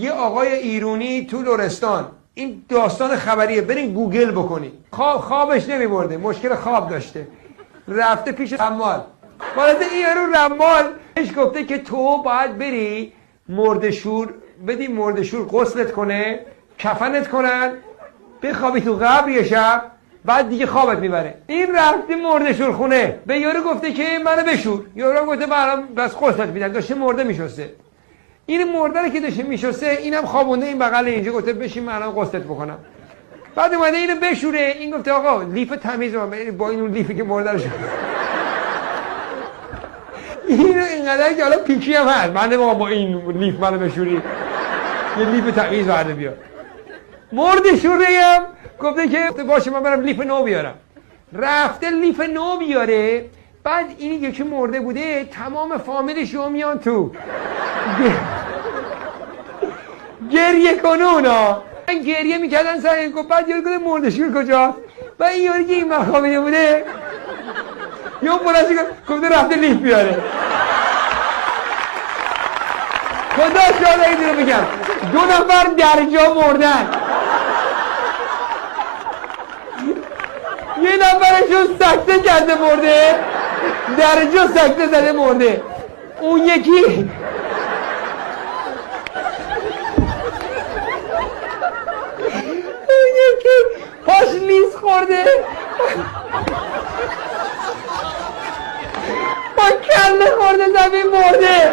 یه آقای ایرانی تو لرستان، این داستان خبریه، برین گوگل بکنید. خوابش نمیبرده، مشکل خواب داشته، رفته پیش رمال. بالاتر این یارو رمال بهش گفته که تو باید بری مردشور بدی، مردشور غسلت کنه، کفنت کنن، بخوابی تو قبر یه شب، بعد دیگه خوابت میبره. این رفته مردشور خونه، به یارو گفته که منو بشور. یارو گفته برام بس غسلت میدم. داشته مرده میشسته. این مرده رو که داشته میشسته، اینم خوابونده این بغل اینجا، گفته بشین من الان غسلت بکنم. بعد اومده اینو بشوره، این گفته آقا لیف تمیز با این اون لیفی که مرده رو شد. اینو اینقدر که حالا پیچی هم هست، من نمیگم با این لیف منو بشوری، یه لیف تمیز برده بیا. مرد شوره هم گفته که باشه من برم لیف نو بیارم. رفته لیف نو بیاره. بعد این یکی مرده بوده، تمام فامیلش رو میان تو گریه کنونا، گریه میکردن سر این. بعد یارو گفته مردشور کجاست؟ و این یاری که این مخابیده بوده یا بلنشی گفته رفته لیف بیاره. خدا شاده این رو بگم 2 نفر در جا مردن، یه نفرشون سکته کرده مرده، در جا سکته زده مرده. اون یکی پاش لیز خورده، با کله خورده زمین مرده.